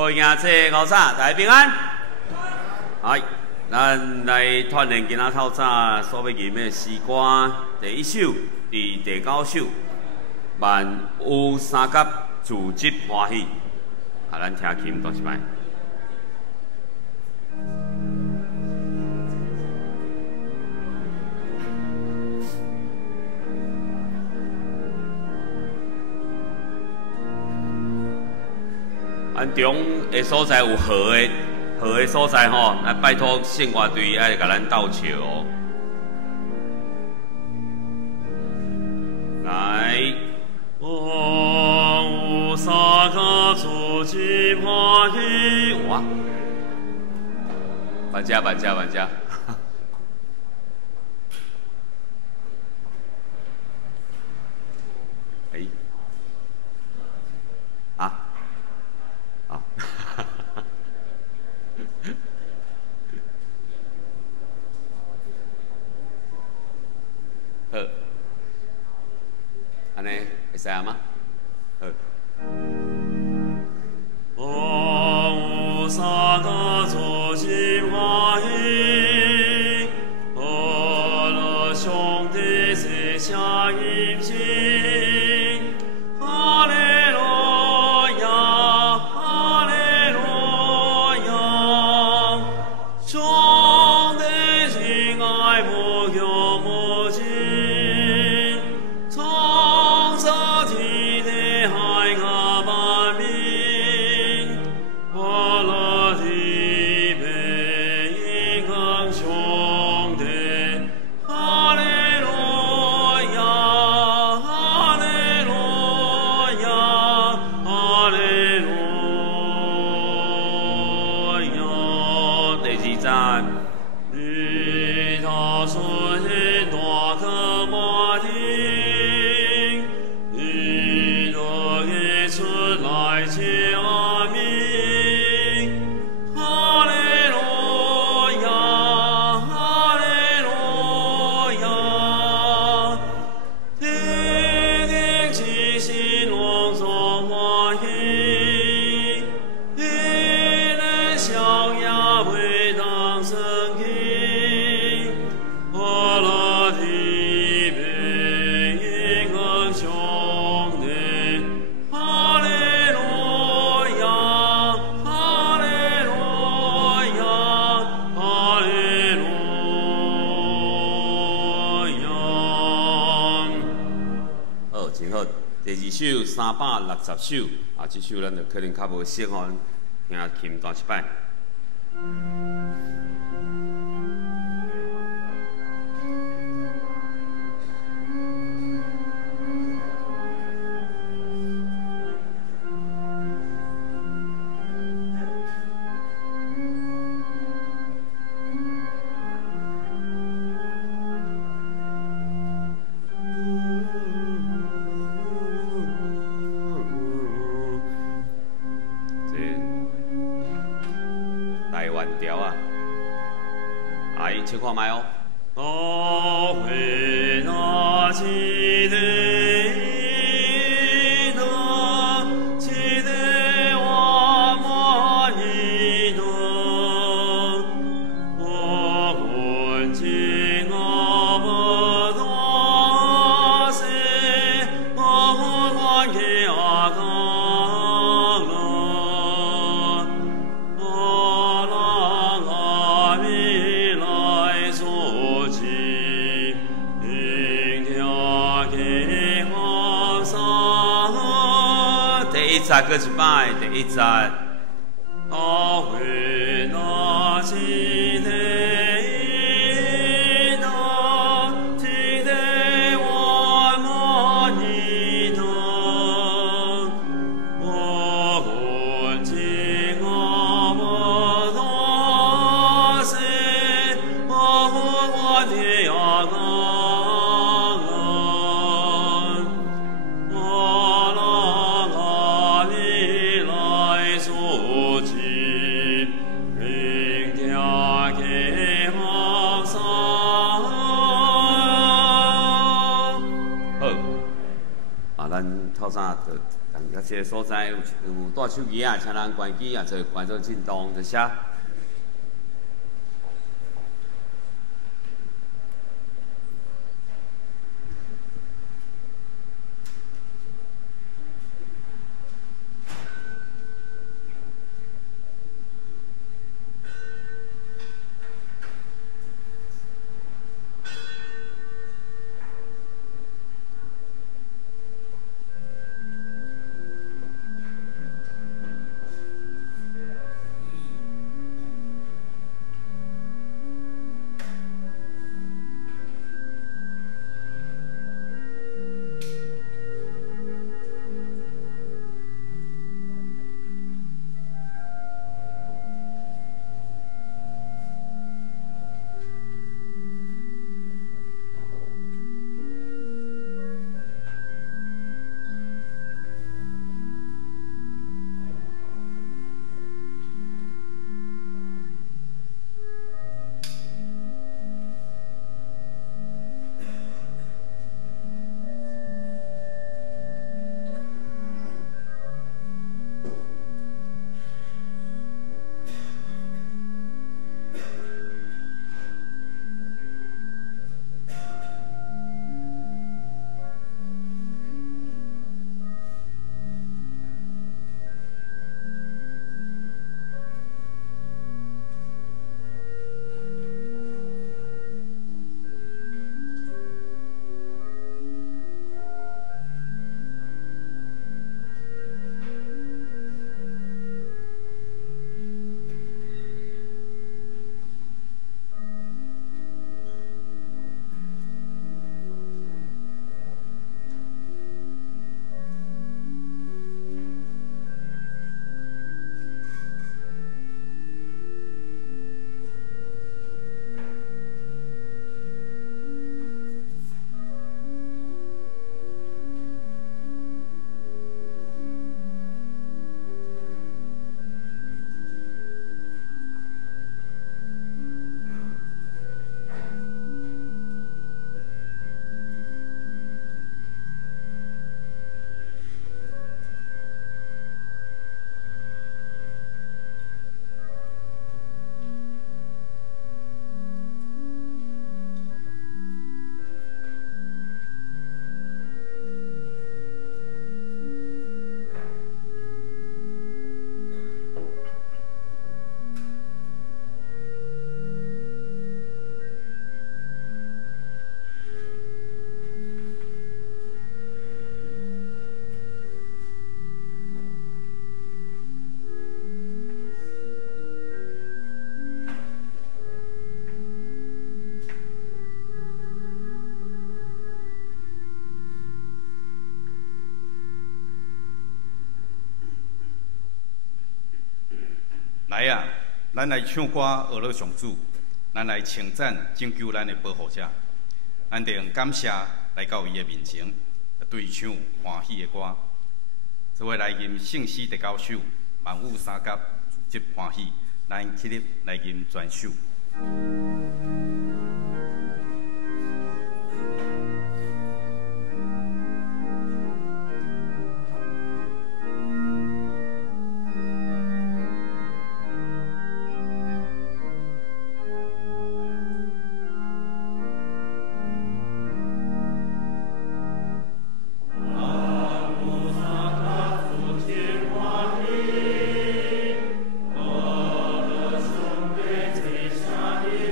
各位兄弟、老嫂，大家平安。哎，咱来团练今仔透早所要吟的诗歌，第一首、第9首，万有三甲自执欢喜。啊，咱听琴读一摆。 咱中的所在有河的所在吼，来拜托县乐队爱甲咱斗笑哦。来，我有三甲自执欢喜。哇！万家。哎，啊？ 好，好，安尼会使啊吗？好。我有三甲自执欢喜，阿拉上帝是下音心。 360首啊，这首咱就可能较无熟吼，听琴弹一摆。调啊，来唱看卖哦。我会拿起的。 搁一摆，第一站。我会拿起的那记得我莫你的，我困境我不多些，我的呀个。 Yeah. 啊，这个所在有带手机啊，请人关机啊，就关做震动，就写。来啊！咱来唱歌学乐上主，咱来称赞拯救咱的保护者。咱得用感谢来到伊的面前，对唱欢喜的歌。做伙来吟圣诗第9首，万物三甲自集欢喜。咱起立来吟全首。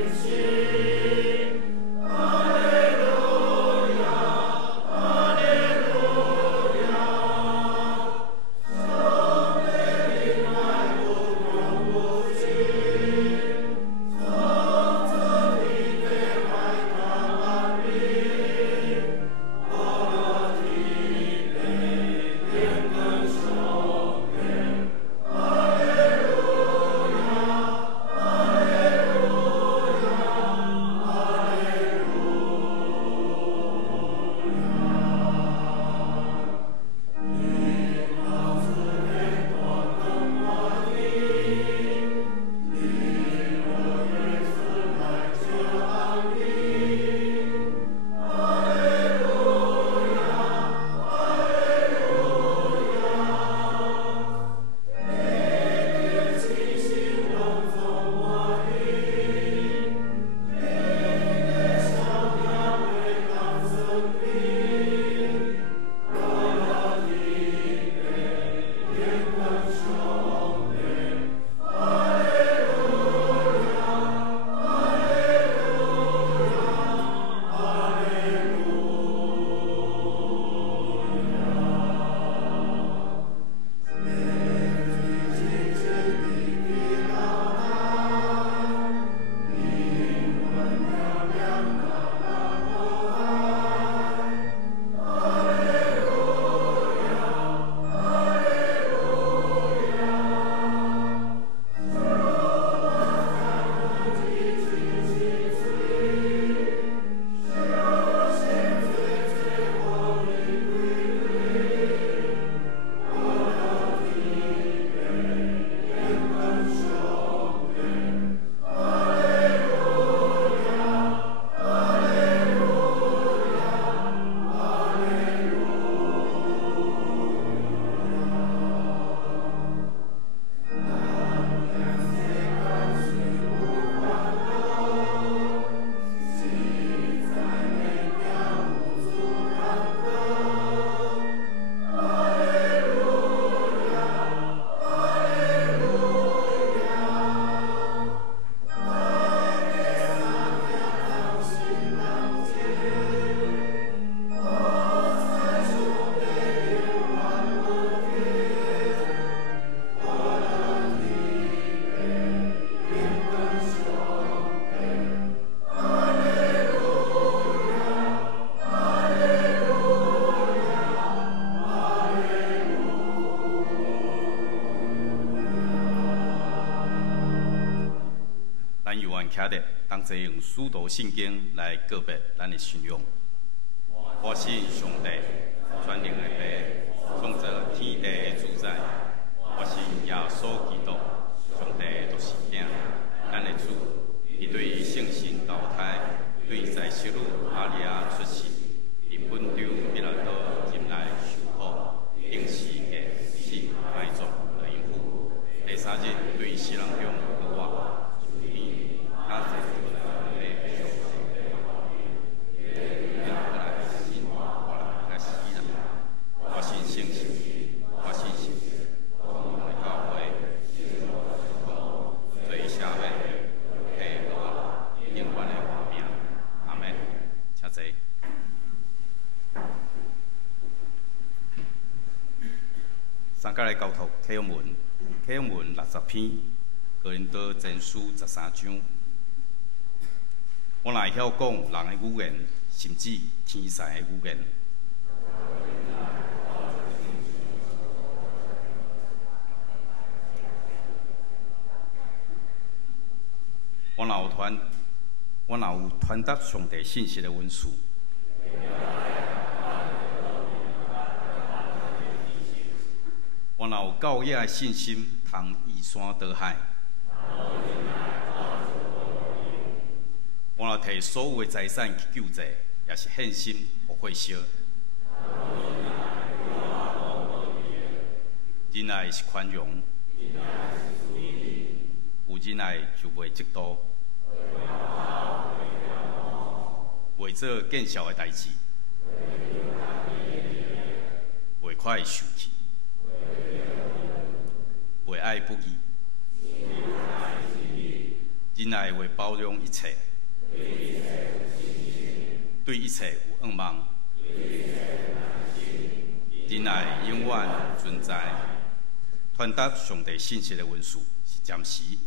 心。愿徛伫，当坐用使徒圣经来告别咱的信仰。我信上帝，全能的父，创造天地的主宰。我信耶稣基督，上帝独生囝，咱的主。伊对圣神投胎，对在西路玛利亚出世，伫本州彼拉多入来受苦，定死嘅死埋葬的因父。第三日对死人中复活，他在主来的上帝，我信圣神，我信神，我的教会，最下面。阿门，请坐。三甲来交托启用文60篇，哥林多前书13章。我若会晓讲人的语言，甚至天使的语言。我若有传达上帝信息的文书，我若有教野的信心，通移山倒海，我若摕所有的财产去救济，也是献心互火烧。仁爱是宽容，有仁爱就袂嫉妒。袂做见笑的代志，袂快受气，袂爱不义，仁爱会包容一切，对一切有盼望，仁爱永远存在。传达上帝信息的文书是暂时。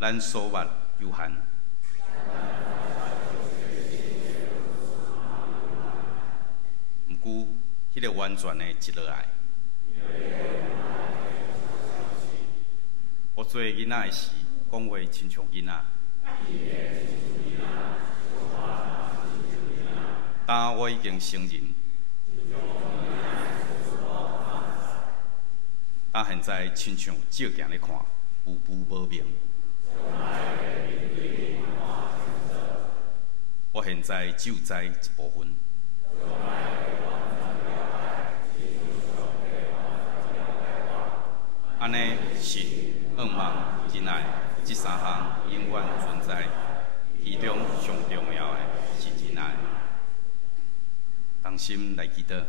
咱所物有限，毋过迄个完全的一落爱。我做囡仔的时，讲话亲像囡仔。但我已经成人，但现在亲像照镜咧看，步步无明。我现在只有知一部分。安尼信、盼望、仁爱这三项永远存在，其中上重要的是仁爱。同心来祈祷，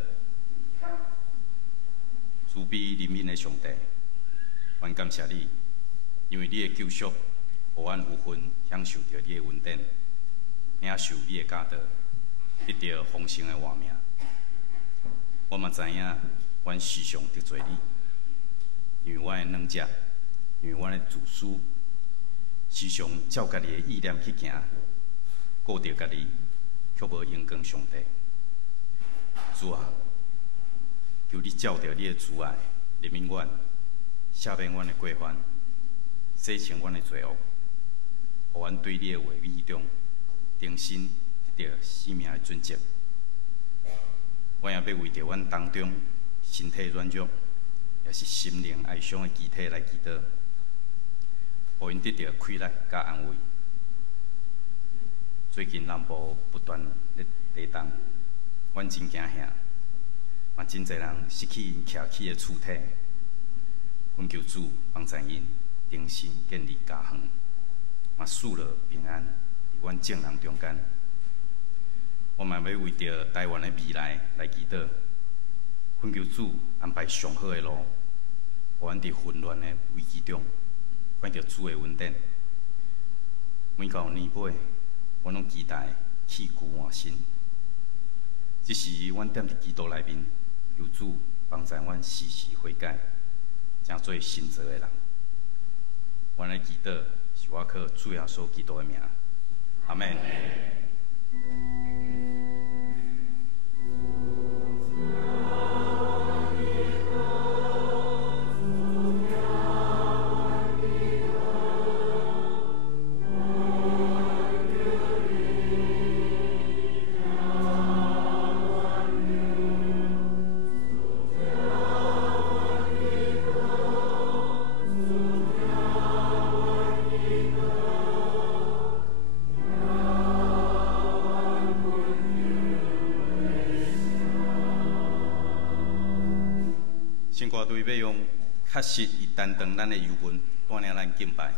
慈悲怜悯的上帝，阮感谢你，因为你的救赎，互阮有份享受到你的恩典。领受你的教导，得到丰盛的活命。我嘛知影，阮时常得罪你，因为阮的软弱，因为阮的自私，时常照家己的意念去行，顾着家己，却无应光上帝。主啊，求你照着你的慈爱，怜悯阮，赦免阮的过犯，洗清阮的罪恶，互阮对你的话语中。定心得到生命的准则，我也要为着阮当中身体软弱，也是心灵哀伤的肢体来祈祷，互因得到快乐甲安慰。最近南部不断咧地震，阮真惊吓，嘛真侪人失去因徛起的厝体，阮求主帮助因定心建立家园，嘛赐落平安。阮众人中间，我嘛要为着台湾的未来来祈祷，恳求主安排上好的路，互阮伫混乱的危机中，看到主的恩典。每到年尾，我拢期待气骨换新。这时，阮踮伫基督内面，求主帮助阮时时悔改，成做新造的人。阮的祈祷是我靠主耶稣基督的名。阿门。队要用确实以担当咱的油文，带领咱敬拜。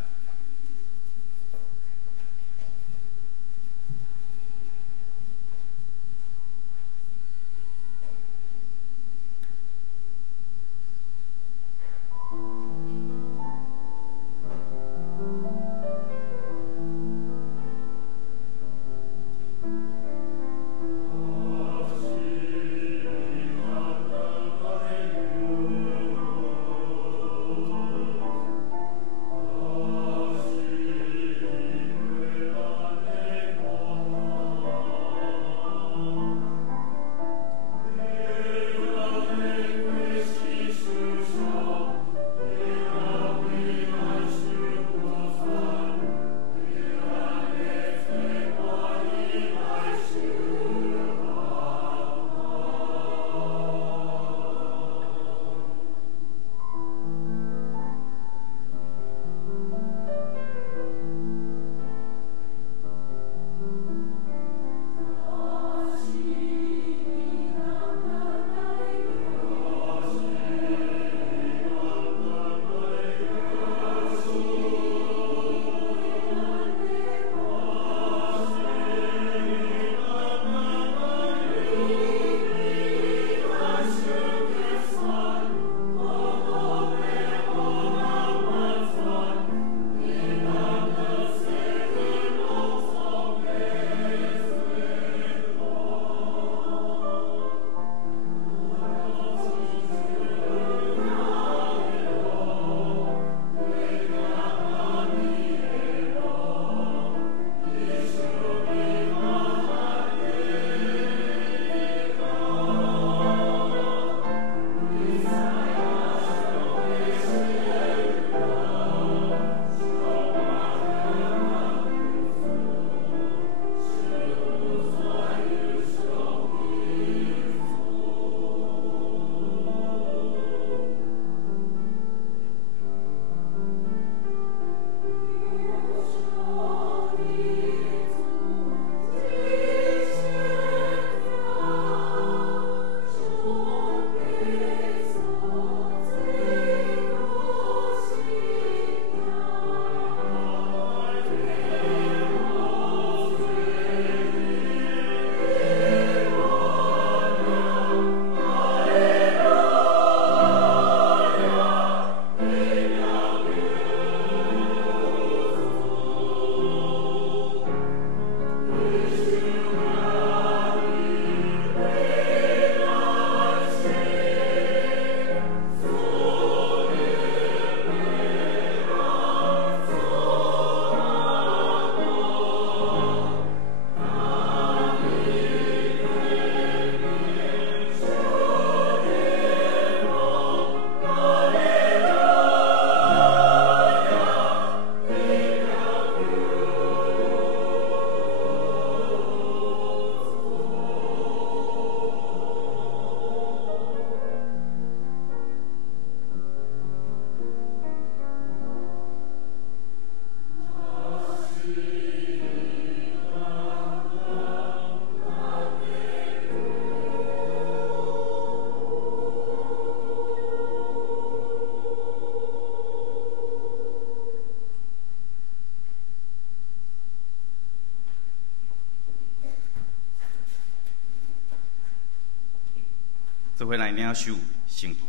做伙来领受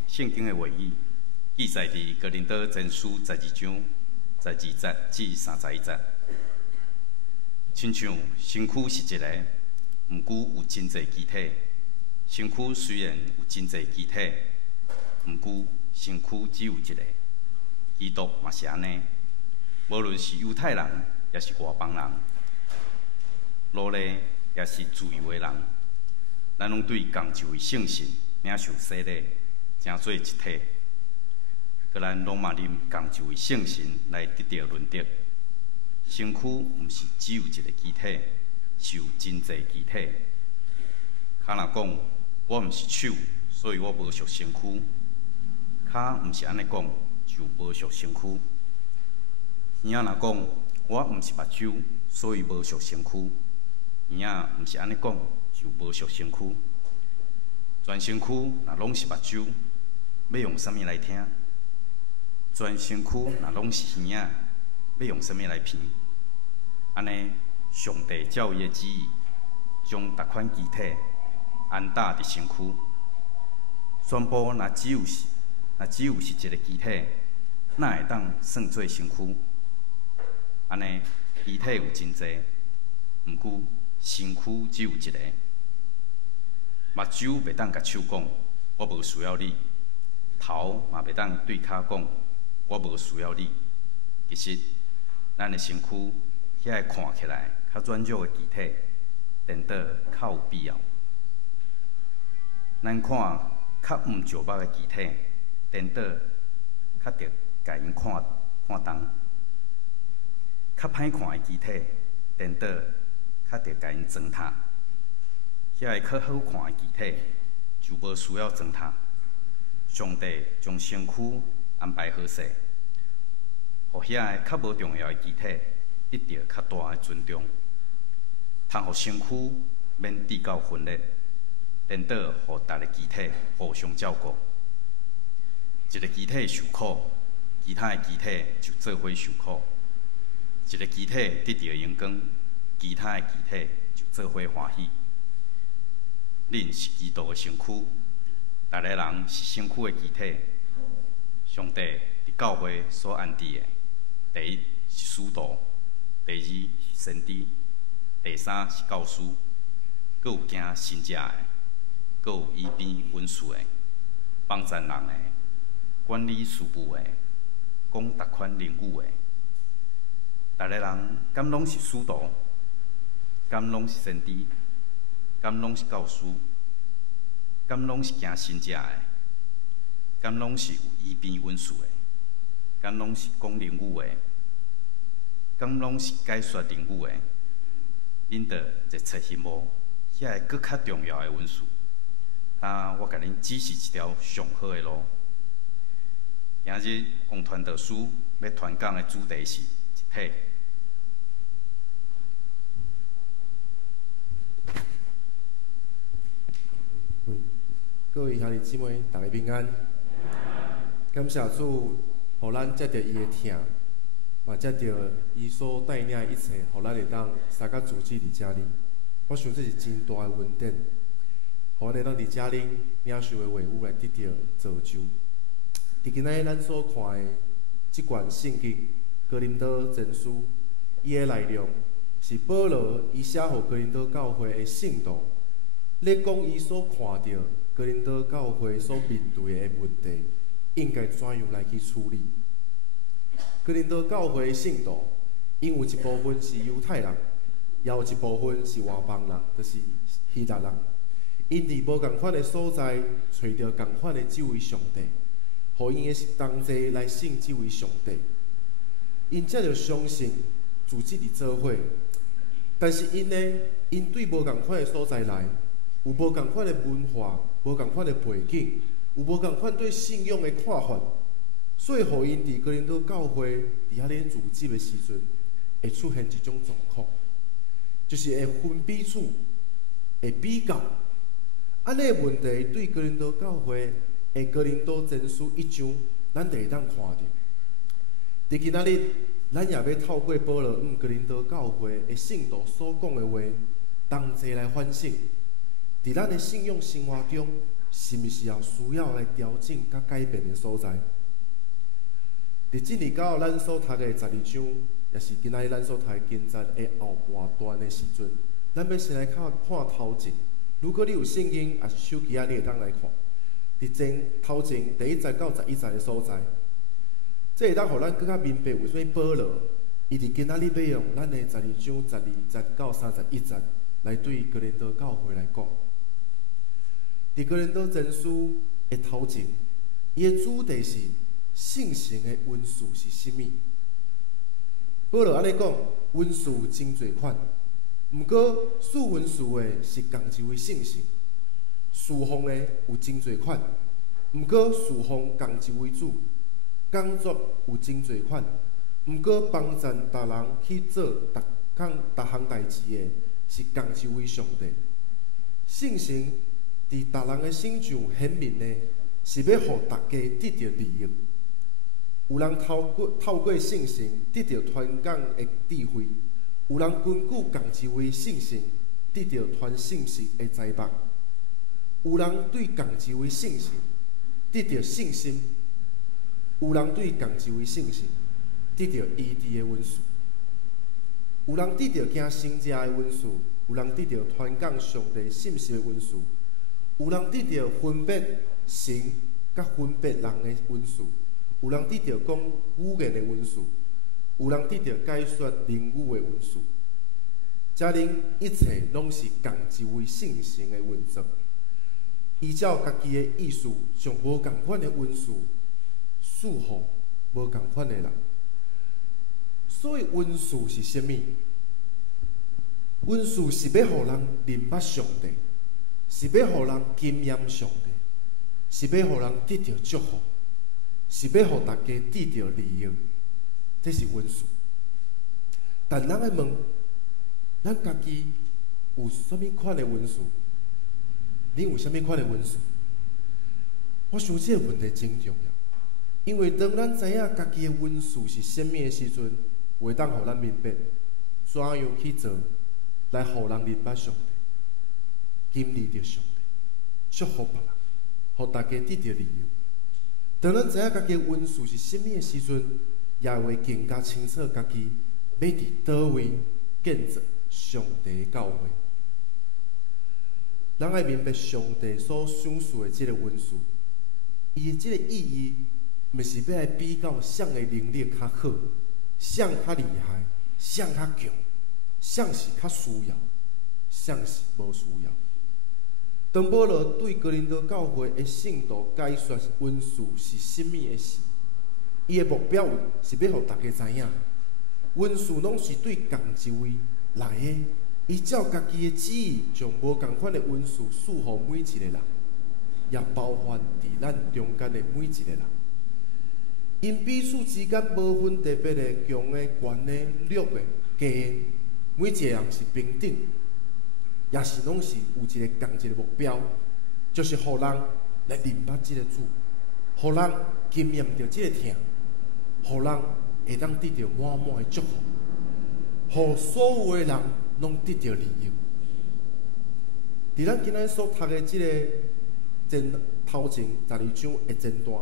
圣经的话语，记载伫哥林多前书12章12节至31节。亲像身躯是一个，毋过有真侪肢体；身躯虽然有真侪肢体，毋过身躯只有一个。基督嘛是安尼，无论是犹太人，也是外邦人，奴隶也是自由的人，咱拢对共一位圣神领受洗礼，成做一体。佮咱拢嘛啉共一位圣神来得到润德。身躯毋是只有一个肢体，是有真侪肢体。脚若讲我毋是手，所以我无属身躯；脚毋是安尼讲，就无属身躯。耳仔若讲我毋是目睭，所以无属身躯；耳仔毋是安尼讲，就无属身躯。全身躯若拢是目睭，要用啥物来听？全身躯若拢是耳仔，要用啥物来闻？安尼，上帝照伊的旨意，将逐款机体安搭伫身躯，宣布若只有是一个机体，哪会当算做身躯？安尼，机体有真济，毋过身躯只有一个。目睭袂当甲手讲，我无需要你；头嘛袂当对骹讲，我无需要你。其实，咱的身躯遐个看起来较软弱的机体，颠倒较有必要。咱看较毋着目的机体，颠倒较着甲因看重。较歹看的机体，颠倒较着甲因装塌。遐个较好看的机体，就无需要装塌。上帝将身躯安排好势，互遐个较无重要的机体得到较大的尊重，通互身躯免得到分裂，颠倒互逐个机体互相照顾。一个机体受苦，其他的机体就做伙受苦；一个机体得到阳光，其他的机体就做伙欢喜。恁是基督的身躯，逐个人是身躯的机体。上帝伫教会所安置的，第一是使徒，第二是先知，第三是教师，阁有行神迹的，阁有医病文书的，帮助人的，管理事务的，讲逐款灵语的。逐个人敢拢是使徒，敢拢是先知，敢拢是教师，敢拢是行神迹的，敢拢是有医病文书的，敢拢是讲灵语的，敢拢是解说灵语的。恁着热切羡慕遐个搁较重要的文书。我甲恁指示一条上好的路。今日王传道书要传讲的主题是一体。各位兄弟姊妹，大家平安。感谢主，互咱接到伊的疼，嘛接到伊所带领的一切，互咱会当三甲主旨伫遮里。我想这是真大的恩典，互咱会当伫遮里领受的话语来得到造就。伫今仔日咱所看的即卷圣经《哥林多前书》，伊的内容是保罗伊写互哥林多教会的圣徒，咧讲伊所看到哥林多教会所面对的问题，应该怎样来去处理？哥林多教会的圣徒，因有一部分是犹太人，也有一部分是外邦人，就是希腊人。因伫无共款的所在，找到共款的这位上帝，互因的同齐来信这位上帝。因才着相信自己伫做伙，但是因对无共款的所在来，有无共款的文化。无共款的背景，有无共款对信仰的看法，所以互因伫哥林多教会伫遐咧自治的时阵，会出现一种状况，就是会分彼此，会比较。安尼的问题对哥林多教会的哥林多前书1章，咱就会当看到。伫今仔日，咱也要透过保罗哥林多教会的圣徒所讲的话，同齐来反省。伫咱的信仰生活中，是毋是也需要来调整甲改变的所在？伫进入到咱所读的12章，也是今仔日咱所读的经节的后半段的时阵，咱要先来看头前。如果你有圣经也是手机啊，你会当来看。伫头前第1节到11节的所在，这会当互咱更加明白为什么保罗伊伫今仔日要用咱的12章12节到31节来对哥林多教会来讲。伫哥林多前书的头前，伊的主题是圣神的恩赐是啥物？保罗安尼讲，恩赐有真侪款，毋过赐恩赐的是共一位圣神；侍奉的有真侪款，毋过侍奉共一位主；工作有真侪款，毋过帮助逐人去做逐项代志的是共一位上帝。圣神伫逐人的心上显明的，是要互大家得到利益。有人透过信心得到传讲的智慧，有人根据共一位信心得到传信息的才目，有人对共一位信心得到信心，有人对共一位信心得到医治的恩赐，有人得到行圣者的恩赐，有人得到传讲上帝信息的恩赐，有人得到分别神甲分别人的恩赐，有人得到讲语言的恩赐，有人得到解说灵语的恩赐。这人一切拢是共一位圣神的运作，依照家己的意思，将无共款的恩赐赐予无共款的人。所以恩赐是啥物？恩赐是要互人认捌上帝，是要互人经验上帝，是要互人得到祝福，是要互大家得到利益。这是恩赐。但咱要问，咱家己有啥物款的恩赐？你有啥物款的恩赐？我想这个问题真重要，因为当咱知影家己的恩赐是啥物的时阵，会当互咱明白怎样去做，来互人认捌上帝，经历着上帝，祝福别人，互大家得到利益。当咱知影家己的恩赐是啥物的时阵，也会更加清楚家己要伫倒位建造上帝的教会。咱爱明白上帝所赏赐的这个恩赐，伊的这个意义，毋是要来比较谁的能力较好，谁较厉害，谁较强，谁是较需要，谁是无需要。当保罗对哥林多教会的信徒解说恩赐是甚物的时，伊的目标是要互大家知影，恩赐拢是对共一位来的。伊照家己的旨意，将无共款的恩赐赐予每一个人，也包含伫咱中间的每一个人。因彼此之间无分特别的强的、悬的、弱的、低的，每一个人是平等，也是拢是有一个共一个目标，就是互人来认捌这个主，互人经验到这个疼，互人会当得到满满的祝福，互所有的人拢得到利益。伫咱今仔所读的这个前头前12章的前段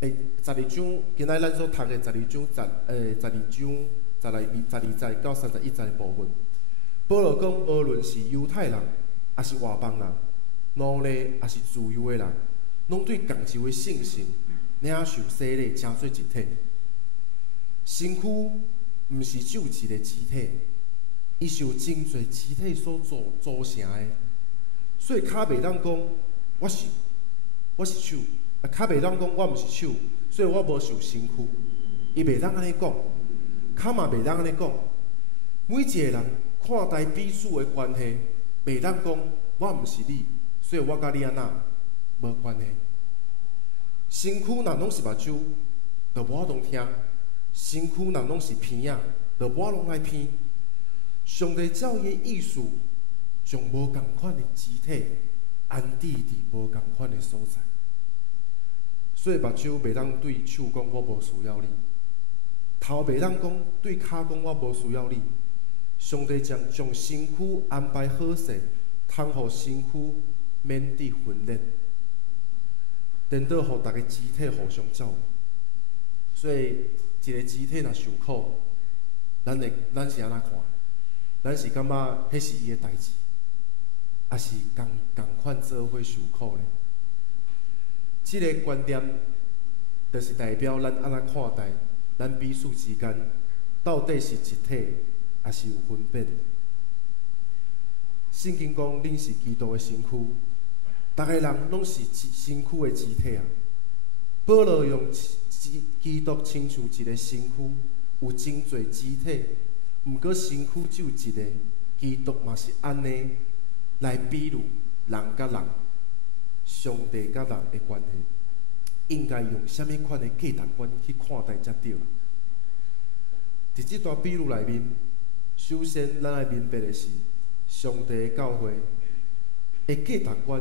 ，12章今仔咱所读的12章12章12节到31节的部分，保罗讲，无论是犹太人，还是外邦人，奴隶还是自由的人，拢对共一位圣神领受洗礼，成做一体。身躯毋是只有一个肢体，伊是由真侪肢体所组成的，所以较袂当讲我是手，较袂当讲我毋是手，所以我无受身躯。伊袂当安尼讲，较嘛袂当安尼讲。每一个人看待彼此的关系，袂当讲我毋是你，所以我甲你安那无关系。身躯若拢是目睭，就无法度听；身躯若拢是鼻仔，就无法度爱鼻。上帝照伊的意思，将无共款的肢体安置伫无共款的所在。所以目睭袂当对手讲我无需要你，头袂当讲对骹讲我无需要你。上帝将身躯安排好势，通互身躯免得分裂，颠倒互逐个肢体互相照顾。所以一个肢体若受苦，咱是安怎看？咱是感觉迄是伊的代志，还是共款做伙受苦呢？这个观点，就是代表咱安怎看待咱彼此之间，到底是一体，还是有分别？圣经讲，恁是基督的身躯，逐个人拢是身躯的肢体啊。保罗用基督亲像一个身躯，有真侪肢体。毋过身躯只有一个，基督嘛是安尼来比喻人甲人、上帝甲人的关系，应该用什么款的价值观去看待才对？伫这段比喻内面，首先咱要明白的是，上帝的教会的价值观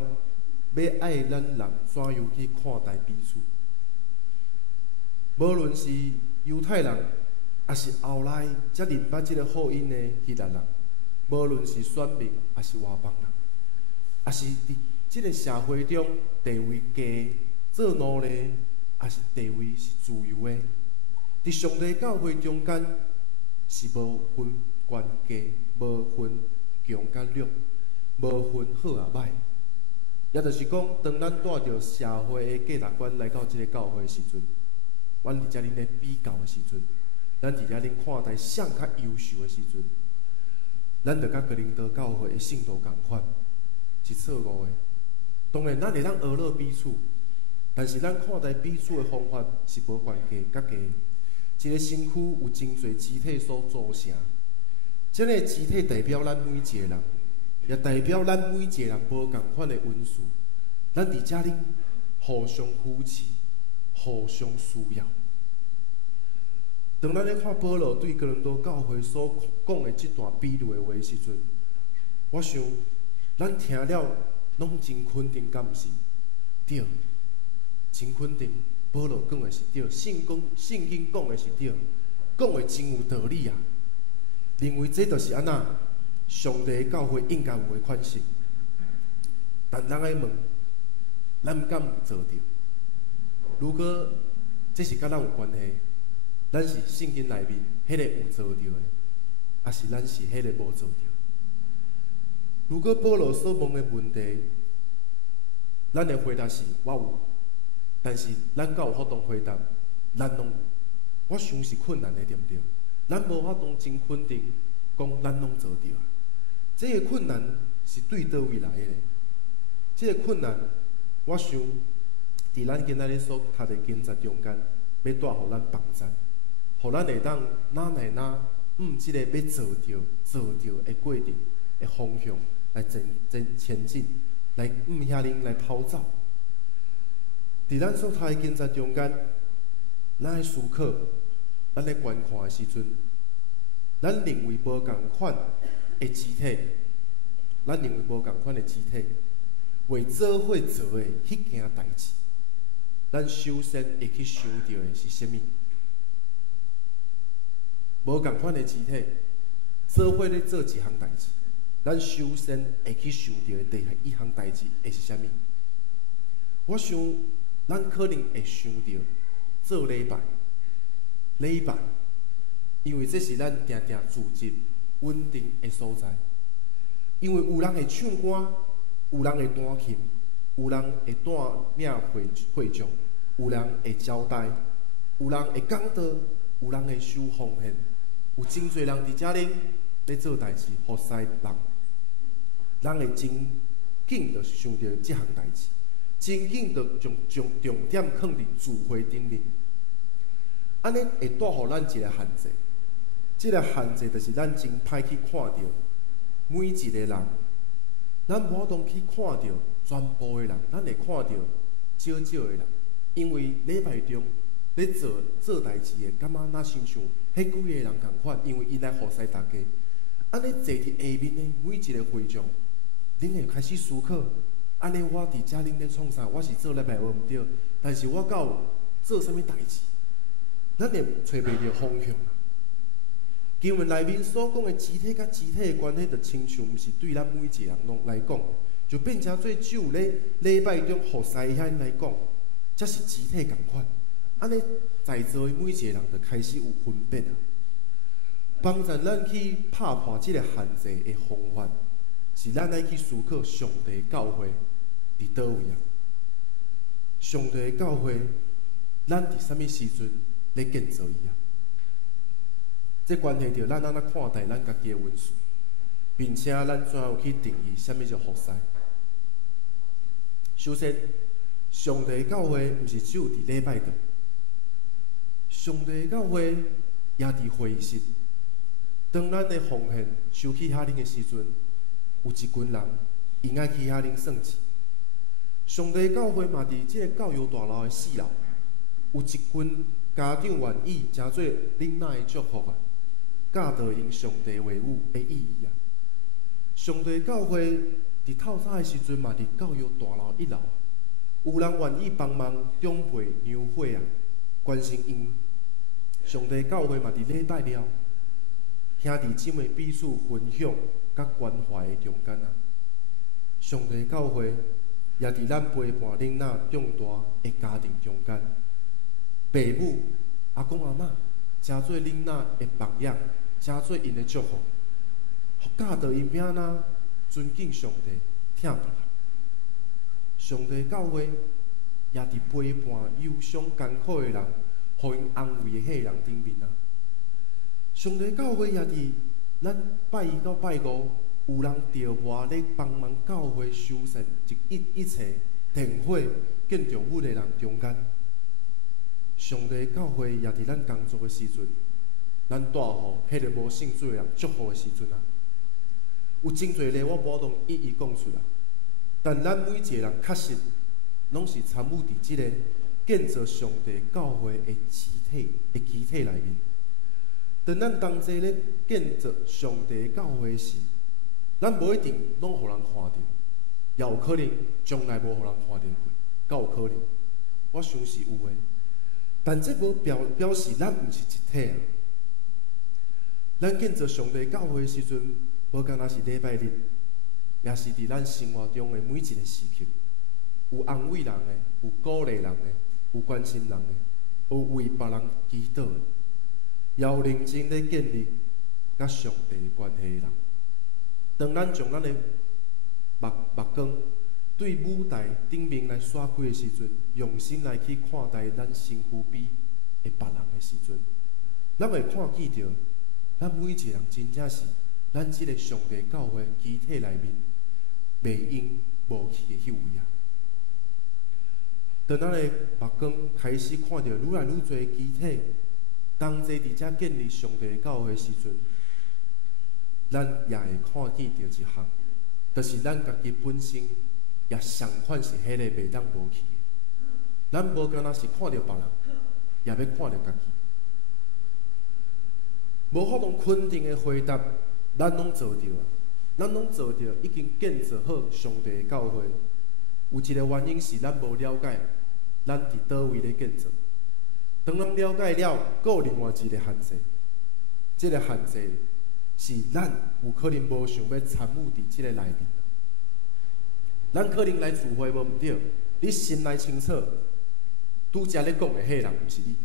要爱咱人怎样去看待彼此。无论是犹太人，还是后来才认捌即个福音的希腊人，无论是选民，还是外邦人，还是伫即个社会中地位低、做奴隶，还是地位是自由的，伫上帝教会中间是无分权低，无分强甲弱，无分好啊歹。也就是讲，当咱带着社会的价值观来到即个教会的时阵，阮伫遮恁咧比较的时阵，咱伫遮恁看待谁较优秀的时阵，咱着甲哥林多教会的信徒共款，是错误的。当然，咱会当学乐彼此，但是咱看待彼此的方法是无关系甲家。一个身躯有真侪肢体所组成，这个肢体代表咱每一个人，也代表咱每一个人无共款的恩赐。咱伫遮恁互相扶持，互相需要。当咱咧看保罗对哥林多教会所讲的这段比喻的话时阵，我想咱听了拢真肯定，敢毋是？对，真肯定。保罗讲的是对，圣经讲的是对，讲的真有道理啊！认为这就是安那上帝的教会应该有的款式。但咱爱问，咱敢有做到？如果这是甲咱有关系，咱是圣经内面迄个有做到的，还是咱是迄个无做到？如果保罗所问的问题，咱的回答是我有。但是，咱敢有法度回答？咱拢有，我想是困难的，对不对？咱无法度真肯定讲咱拢做到。这个困难是对倒位来的？这个困难，我想伫咱今仔日所读的经节中间，要带互咱帮助，互咱会当哪来哪这个要做到的过程的方向来前进，来遐恁来跑走。伫咱所读的经节中间，咱来思考，咱咧观看的时阵，咱认为无共款的肢体，为做伙做的迄件代志，咱首先会去想到的是啥物？无共款的肢体，做伙咧做一项代志，咱首先会去想到的第一项代志会是啥物？我想。咱可能会想到做礼拜，因为这是咱定聚集稳定的所在。因为有人会唱歌，有人会弹琴，有人会带领会众，有人会招待，有人会讲道，有人会收奉献，有真侪人伫遮咧做代志，服侍人。人会真紧就想到这项代志。真紧就将重点放伫聚会顶面，安尼会带互咱一个限制。这个限制就是咱真歹去看到每一个人，咱无法度去看到全部的人，咱会看到少的人，因为礼拜中咧做代志的，感觉若亲像迄几个人共款，因为因来服侍大家。安尼坐伫下面的每一个会众，恁会开始思考。安尼，我伫遮恁咧创啥？我是做礼拜无毋对，但是我到做啥物代志？咱会找袂着方向啊！经文内面所讲的肢体甲肢体的关系，就亲像毋是对咱每一个人拢来讲，就变成做只有咧礼拜中服侍遐来讲，才是肢体共款。安尼，在座的每一个人就开始有分别啊！帮助咱去拍破即个限制的方法，是咱来去思考上帝教会。伫倒位啊？上帝的教会，咱伫啥物时阵咧建造伊啊？这关系到咱安怎看待咱家己的恩赐，并且咱怎样去定义啥物叫服侍。首先，上帝的教会毋是只有伫礼拜堂，上帝的教会也伫会议室。当咱的奉献收去遐恁的时阵，有一群人因爱去遐恁算钱。上帝教会嘛，伫即个教育大楼的4楼，有一群家长愿意诚做恁仔的祝福啊，教导因上帝话语的意义啊。上帝教会伫透早的时阵嘛，伫教育大楼1楼，有人愿意帮忙长辈牛会啊，关心因。上帝教会嘛，伫礼拜了，兄弟姊妹彼此分享甲关怀的中间啊。上帝教会也伫咱陪伴囡仔长大的家庭中间，父母、阿公阿嬷，诚做囡仔的榜样，诚做因的祝福，互教导因要安怎尊敬上帝，听别人。上帝教会也伫陪伴忧伤艰苦的人，互因安慰的迄个人顶面啊。上帝教会也伫咱拜一到拜五，有人着活咧帮忙教会修缮一切电火建筑物的人中间。上帝教会也伫咱工作的时阵，咱大互迄个无信主的人祝福的时阵啊。有真侪咧，我无当一一讲出来。但咱每一个人确实拢是参与伫即个建造上帝教会的集体内面。当咱同齐咧建造上帝教会时，咱无一定拢互人看到，也有可能从来无互人看到过，敢有可能？我想是有诶，但这无表示咱毋是一体啊。咱建造上帝教会的时阵，无干那是礼拜日，也是伫咱生活中的每一个时刻，有安慰人的，有鼓励人的，有关心人的，有为别人祈祷的，也有认真咧建立甲上帝的关系的人。当咱将咱的目光对舞台顶面来刷开的时阵，用心来去看待咱身躯边的别人的时阵，咱会看见着，咱每一个人真正是咱即个上帝教会集体内面袂用无去的迄位啊。当咱的目光开始看到愈来愈多集体同齐伫遮建立上帝教会的时阵，咱也会看见着一项，就是咱家己本身也相款是迄个袂当无去的。咱无干那是看到别人，也要看到家己。无法通肯定的回答，咱拢做着啊，咱拢做着已经建造好上帝的教会。有一个原因是咱无了解，咱伫倒位咧建造。当咱了解了，阁有另外一个限制，这个限制是咱有可能无想要参与伫即个内面。咱可能来聚会无毋对，你心内清楚，拄则咧讲的迄个人毋是你，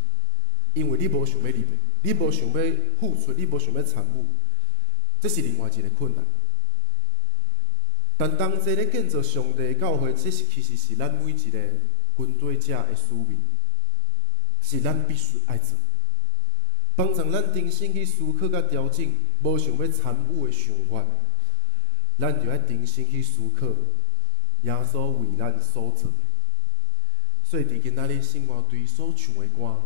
因为你无想要入，你无想要付出，你无想要参与，这是另外一个困难。但同齐咧建造上帝的教会，这其实是咱每一个军队者的使命，是咱必须爱做。帮助咱重新去思考甲调整无想要参与的想法，咱就要重新去思考耶稣为咱所做的。所以伫今仔日圣歌队所唱的歌，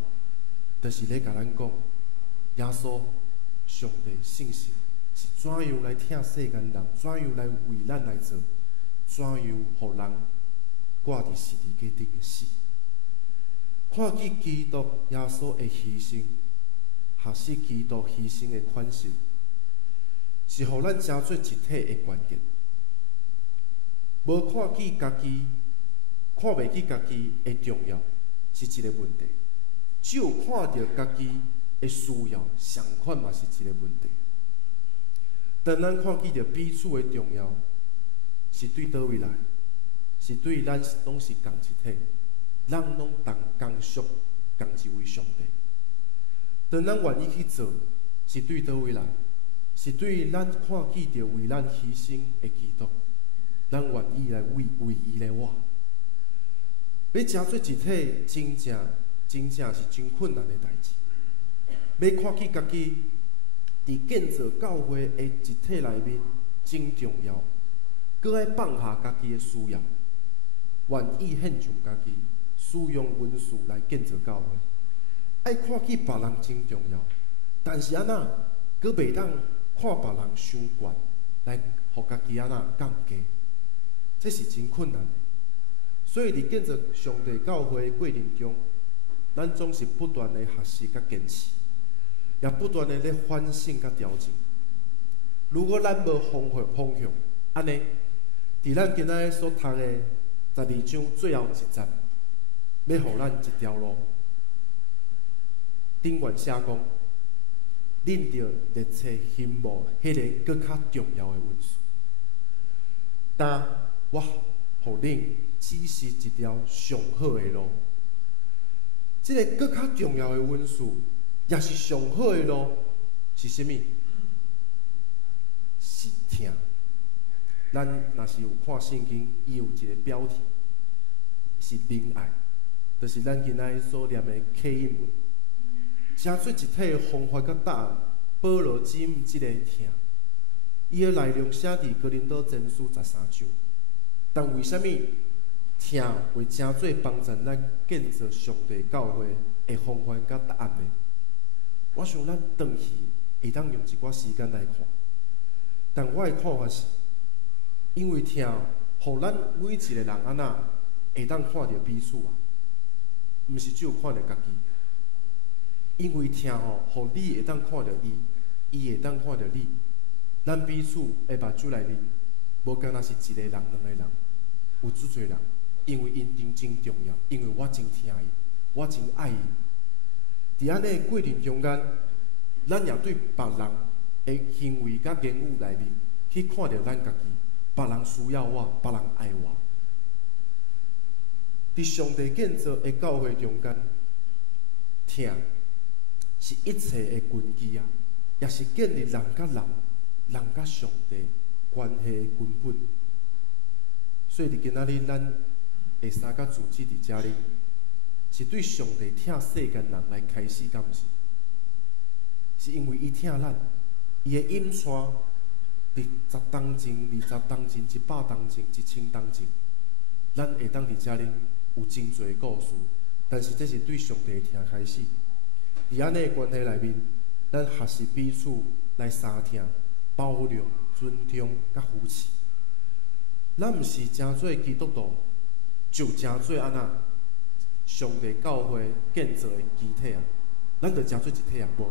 就是咧甲咱讲，耶稣上帝信息是怎样来听世间人，怎样来为咱来做，怎样互人挂伫十字架顶的死，看见基督耶稣的牺牲。学习基督牺牲的款式，是互咱成做一体的关键。无看见家己，看袂起家己的重要，是一个问题；只有看到家己的需要，相款嘛是一个问题。当咱看见着彼此的重要，是对倒位来？是对咱拢是共一体，咱拢同属共一位上帝。当咱愿意去做，是对倒位来？是对咱看见着为咱牺牲的基督，咱愿意来为伊来活。要成做一体，真正是真困难的代志。要看见家己伫建造教会的一体内面真重要，搁爱放下家己的需要，愿意献上家己，使用文书来建造教会。爱看见别人真重要，但是安那，阁袂当看别人伤悬，来互家己安那降低，这是真困难的。所以伫建造上帝教会的过程中，咱总是不断的学习甲坚持，也不断的咧反省甲调整。如果咱无方向，安尼，伫咱今仔日所读的12章最后一节，要互咱一条路。顶悬写讲，恁着列册心目迄个搁较重要的文书。但我互恁指示一条上好的路。即个搁较重要的文书，也是上好的路，是啥物？是听。咱若是有看圣经，伊有一个标题，是仁爱，就是咱今仔日所念的启应文。真做一体的方法甲答案，保罗指引即个听。伊的内容写伫哥林多前书13章。但为虾物听会真做帮助咱建造上帝教会的方法甲答案呢？我想咱转去会当用一寡时间来看。但我的看法是，因为听，互咱每一个人安那会当看到彼此啊，毋是只有看到家己。因为听互你会当看到伊，伊会当看到你，咱彼此的目睭内面，无干那是一个人、两个人，有足侪人，因为因真重要，因为我真听伊，我真爱伊。伫安尼过程中间，咱也对别人的行为甲言语内面去看到咱家己，别人需要我，别人爱我。伫上帝建造的教会中间，听是一切的根基啊，也是建立人甲人、人甲上帝关系的根本。所以伫今仔日，咱会三甲组织伫遮里，是对上帝听世间人来开始，敢毋是？是因为伊听咱，伊的引线伫10当前、20当前、100当前、1000当前，咱会当伫遮里有真侪的故事，但是这是对上帝的听开始。伫安尼的关系内面，咱学习彼此来相听、包容、尊重、甲扶持。咱毋是真做基督徒，就真做安那上帝教会建造的基体啊！咱着真做一体啊！无，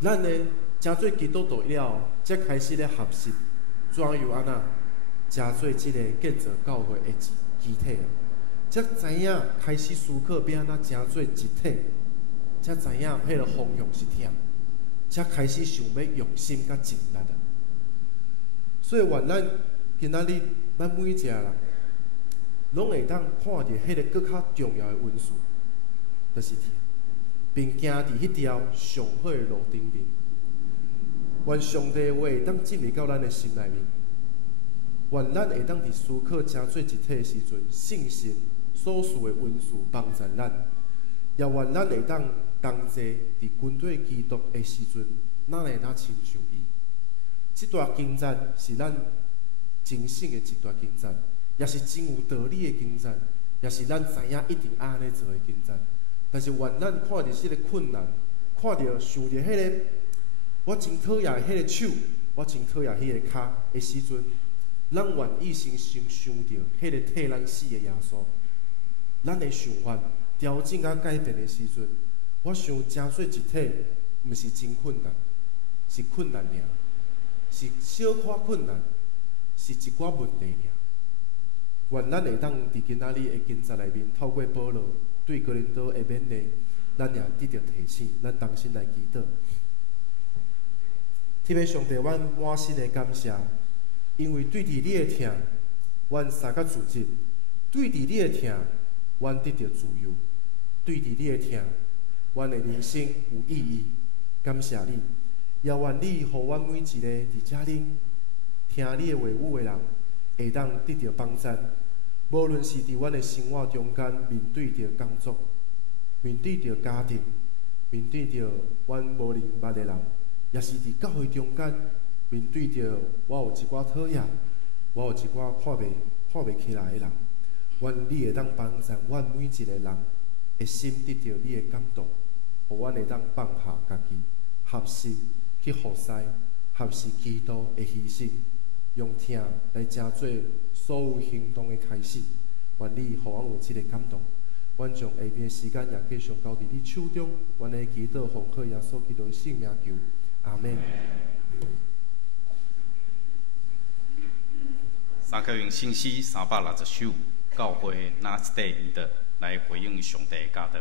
咱呢真做基督徒了后，才开始咧学习怎样安那真做即个建造教会的基体啊！才知影开始思考要安那真做一体。才知影迄个方向是听，才开始想要用心甲尽力啊。所以愿咱今仔日，咱每一个人，拢会当看到迄个搁较重要的文书，就是听，并行伫迄条上好的路顶面。愿上帝话会当进入到咱的心内面，愿咱会当伫思考真做一体的时阵，信心所属的文书帮助咱，也愿咱会当。同齐伫军队基督的时阵，咱会哪亲像伊？这段经战是咱真省的一段经战，也是真有道理的经战，也是咱知影一定安尼做的经战。但是愿咱看着这个困难，看着想着迄个我真讨厌迄个手，我真讨厌迄个骹的时阵，咱愿意先想着迄个替咱死的耶稣。咱的想法调整甲改变的时阵。我想真做一体，毋是真困难，是困难尔，是小可困难，是一寡问题尔。愿咱会当伫今仔日的经节内面，透过保罗对哥林多的勉励，咱也得到提醒，咱同心来祈祷。特别上帝，阮满心的感谢，因为对伫你的听，阮三甲自责；对伫你的听，阮得到自由；对伫你的听。阮的人生有意义，感谢你，也愿你互阮每一个伫遮里听你的话语的人，会当得到帮助。无论是伫阮的生活中间面对着工作，面对着家庭，面对着阮无明捌的人，也是伫教会中间面对着我有一寡讨厌，我有一寡看袂起来的人，愿你会当帮助阮每一个人的心得到你的感动。互阮会当放下家己，合适去服侍，合适基督的牺牲，用听来成做所有行动的开始。愿你互阮有即个感动。阮将下面的时间也继续交伫你手中。阮的祈祷奉靠耶稣基督的圣名求，阿门。那个用新诗360首教会哪一块语的来回应上帝的教导。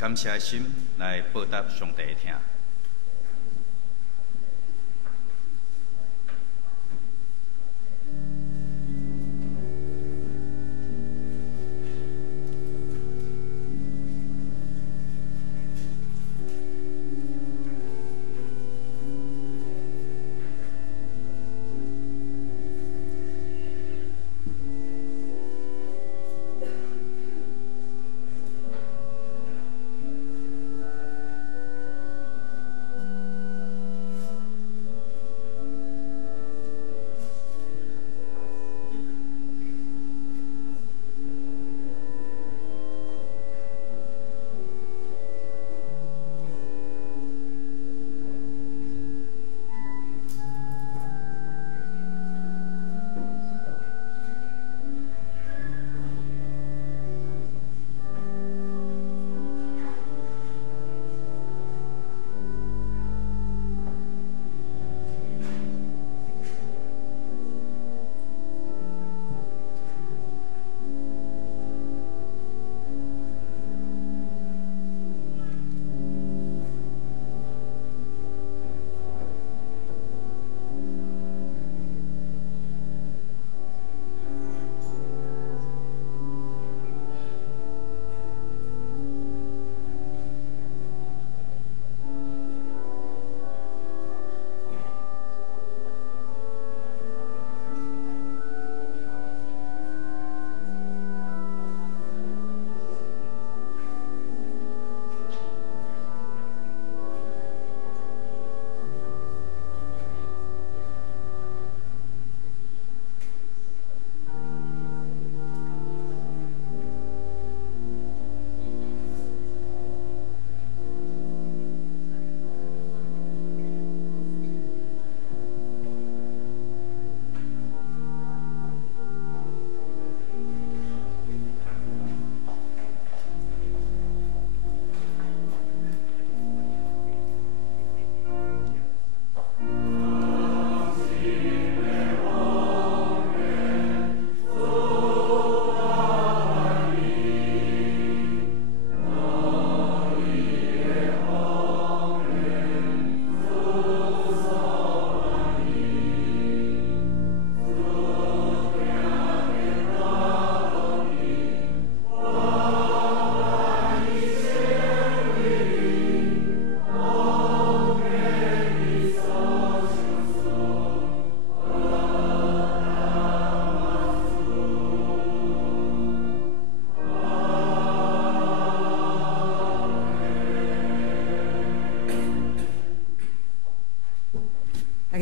感谢心来报答上帝的听。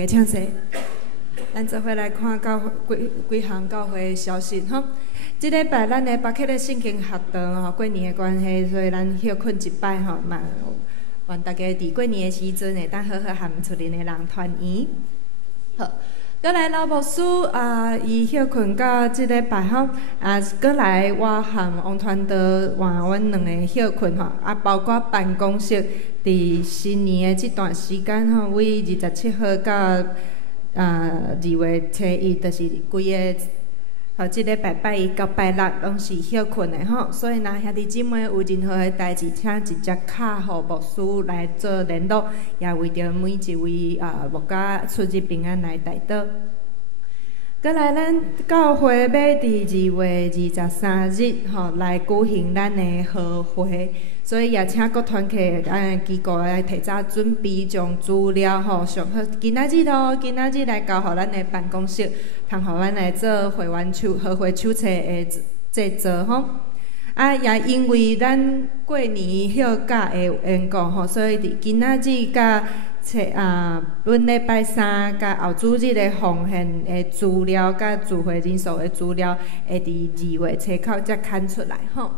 请坐。咱做伙来看教会几项教会的消息吼。即礼拜咱的北克的圣经学堂吼，过年的关系，所以咱休困一摆吼，嘛愿大家伫过年的时阵会当好好含厝邻的人团圆。好。过来老牧师伊休困到即礼拜吼，过来我含王传道换阮两个休困吼，包括办公室伫新年的即段时间吼，为27号到2月初1，就是规个即礼拜拜1到拜6拢是休困的吼，所以若兄弟姊妹有任何的代志，请直接敲互牧师来做联络，也为着每一位牧家出入平安来代祷。过来，咱教会要伫2月23日吼来举行咱的贺会，所以也请各团契机构来提早准备，将资料吼上好。今仔日来交互咱的办公室，通互咱来做会员贺会手册的制作吼。也因为咱过年休假的缘故吼，所以伫今仔日甲本礼拜3甲后主日的奉献的资料，甲聚会人数的资料，会伫2月初口才刊出来吼。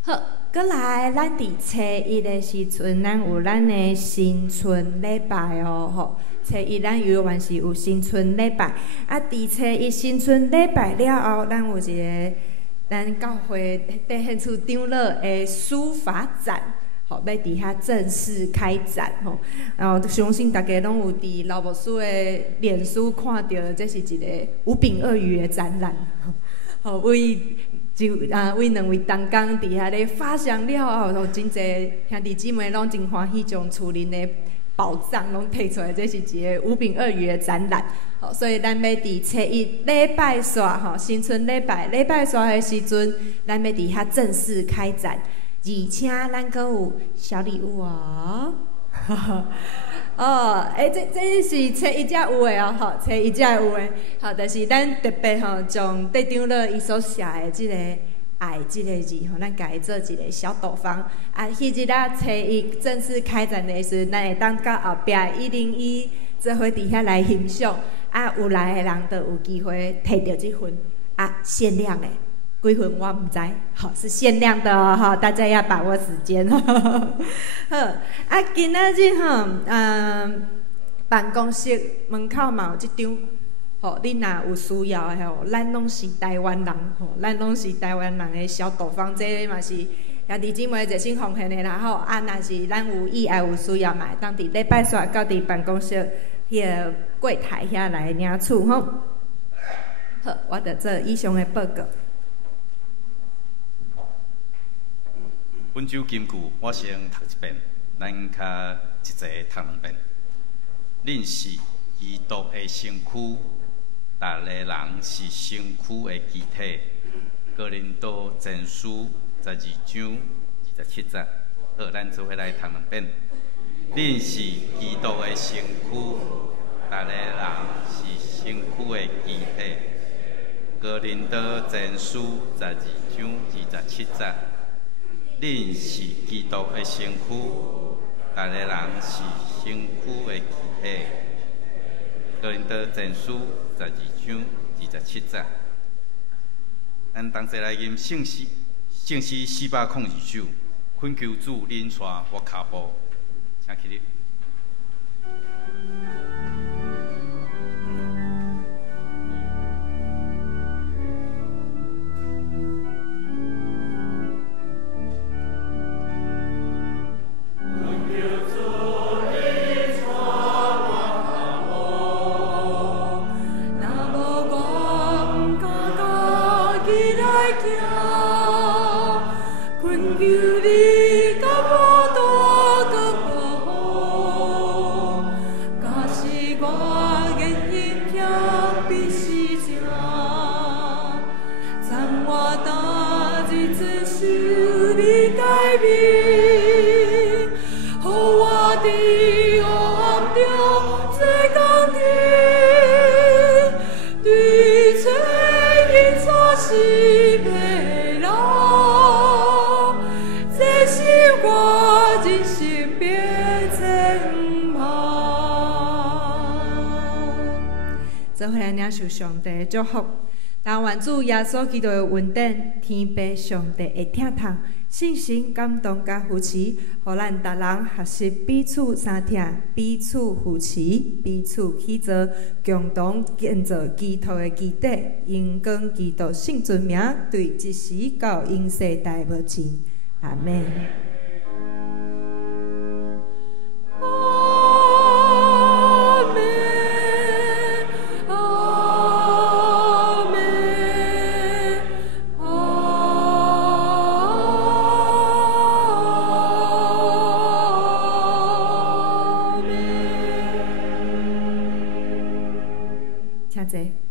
好，过来，咱伫初1的时阵，咱有咱的新春礼拜哦吼。初1咱幼儿园是有新春礼拜，伫初1新春礼拜了后，咱有一个咱教会地现处长老的书法展。吼，要伫遐正式开展吼，然后相信大家拢有伫老牧师的脸书看到，这是一个五饼二鱼的展览。吼，为两位同工伫遐咧发祥了后，真侪兄弟姊妹拢真欢喜，将厝邻的宝藏拢摕出来，这是一个五饼二鱼的展览。吼，所以咱要伫初1礼拜煞吼，新春礼拜煞的时阵，咱要伫遐正式开展。而且咱阁有小礼物哦，这是初1才有的哦，吼，初1才有的，吼，就是咱特别吼，将地长老伊所写的即个爱即个字吼，咱家己做一个小斗方，迄日初1正式开展的时阵，咱会当到后壁101做伙伫遐来欣赏，有来的人就有机会摕到即份限量的。几份我唔知，好是限量的哦，哈，大家要把握时间哦。好，今仔日吼，办公室门口嘛有即张，吼，你若有需要的吼，咱拢是台湾人，吼，咱拢是台湾人的小斗方，这嘛是兄弟姊妹热心奉献的啦，吼，若是咱有意爱有需要嘛，当伫礼拜三到伫办公室迄个柜台遐来领取吼。好，我着做以上的报告。本周金句，我先读一遍，咱较一节读两遍。恁是基督的身躯，逐个人是身躯的肢体。哥林多前书12章27节。好，咱做伙来读两遍。恁是基督的身躯，逐个人是身躯的肢体。哥林多前书12章27节。恁是基督的身躯，逐个人是身躯的肢体。哥林多前书12章27节。咱同齐来吟圣诗402首，恳求主领带我脚步，请起立。做伙来领受上帝的祝福。但愿主耶稣基督的恩典、天父上帝的疼痛、信心、感动甲扶持，互咱逐人学习彼此相听、彼此扶持、彼此起造，共同建造基督的基地，荣光基督圣尊名，对即时到永世代无尽。阿门。谢谢。